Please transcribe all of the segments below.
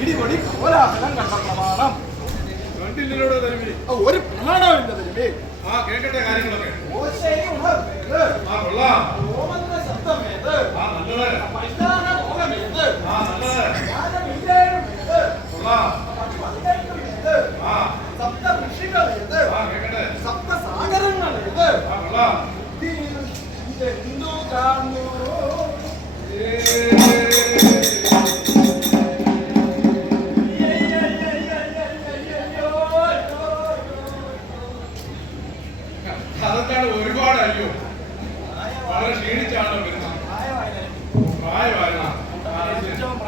ഇടിപൊടി കോലാഹലം കണ്ട പ്രമാണം കണ്ടില്ലോടെ ഒരു പ്രമാണവും ഇല്ല തരുമേ ആ കേട്ടെ കാര്യങ്ങളൊക്കെ സപ്ത സാഗരങ്ങൾ ഏത് ഹിന്ദു കാണുന്ന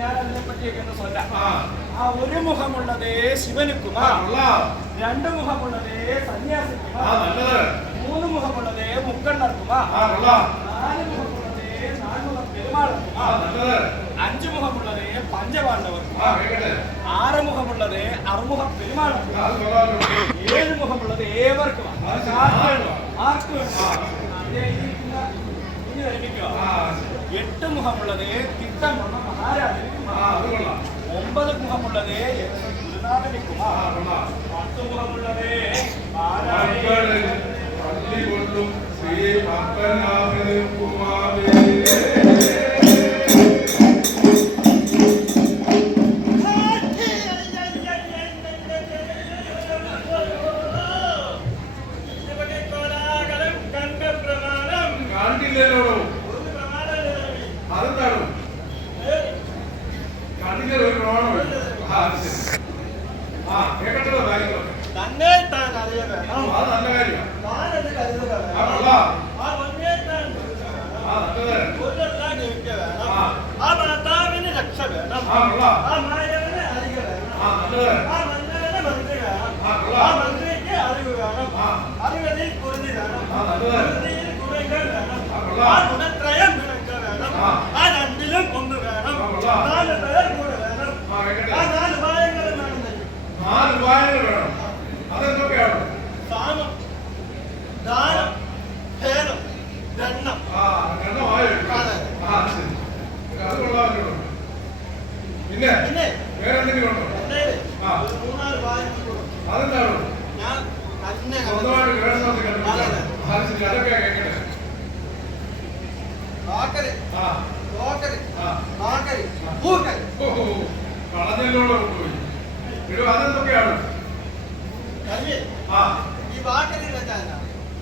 സ്വല്ല ആ ഒരു മുഖമുള്ളതേ ശിവന് കുമാർ രണ്ട് മുഖമുള്ളതേ സന്യാസിക്കുമാർ മൂന്ന് മുഖമുള്ളതേ മുക്കണ്ണർ കുമാർ നാല് മുഖമുള്ളതേ നാൽമുഖം പെരുമാളർക്കുമാർ അഞ്ചു മുഖമുള്ളതേ പഞ്ചപാണ്ഡവർക്കുമാർ ആറ് മുഖമുള്ളതേ അറുമുഖം പെരുമാളർക്കുമാർ ഏഴ് മുഖമുള്ളത് ഏവർക്കുമാർ ആർക്കും എട്ട് മുഖമുള്ളതേ തിട്ടമുള്ള മഹാരാജ് ஒன்பது முகம் உள்ளது பத்து முகம் உள்ளது I don't know. ಇದು ರಣವ ಅಹಂ പിന്നെ പിന്നെ വേറെന്തെങ്കിലും അതെന്താണ് ഈ വാക്കലിന്റെ ചാനലാണ്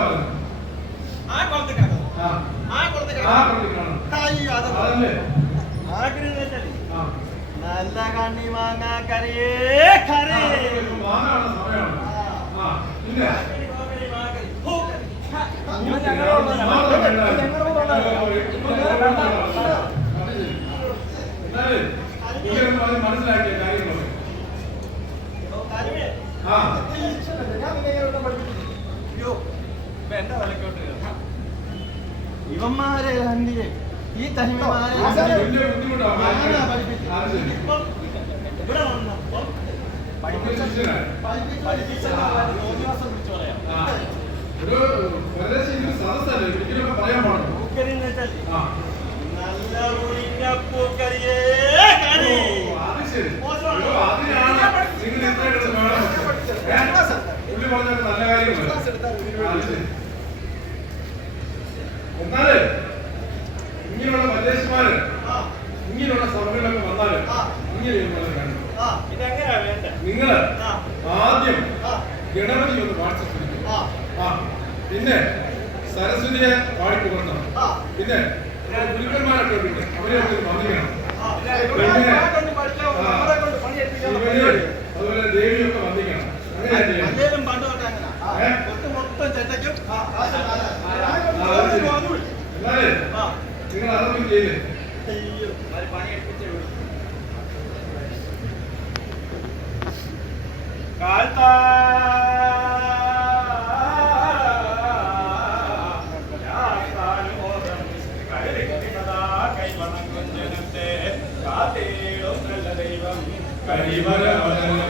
നല്ല കണ്ണി വാങ്ങാ കറിയേ മനസ്സിലാക്കിയോ ഇവന്മാരെ എന്തിന് ഈ തനിമമാരെ നല്ല കാര്യങ്ങൾ എന്നാല് ഇങ്ങനെയുള്ള മല്ലേശ്വര ഇങ്ങനെയുള്ള സ്വർഗങ്ങളൊക്കെ വന്നാല് ഇങ്ങനെ നിങ്ങള് ആദ്യം ഗണപതി ഒന്ന് വാഴ്ച ശ്രമിക്കും പിന്നെ സരസ്വതിയെ വാഴിപ്പുകൊണ്ട് പിന്നെ ഗുരുക്കന്മാരൊക്കെ അവരെ ഒന്ന് വന്നിരിക്കണം Arbeitgeber oder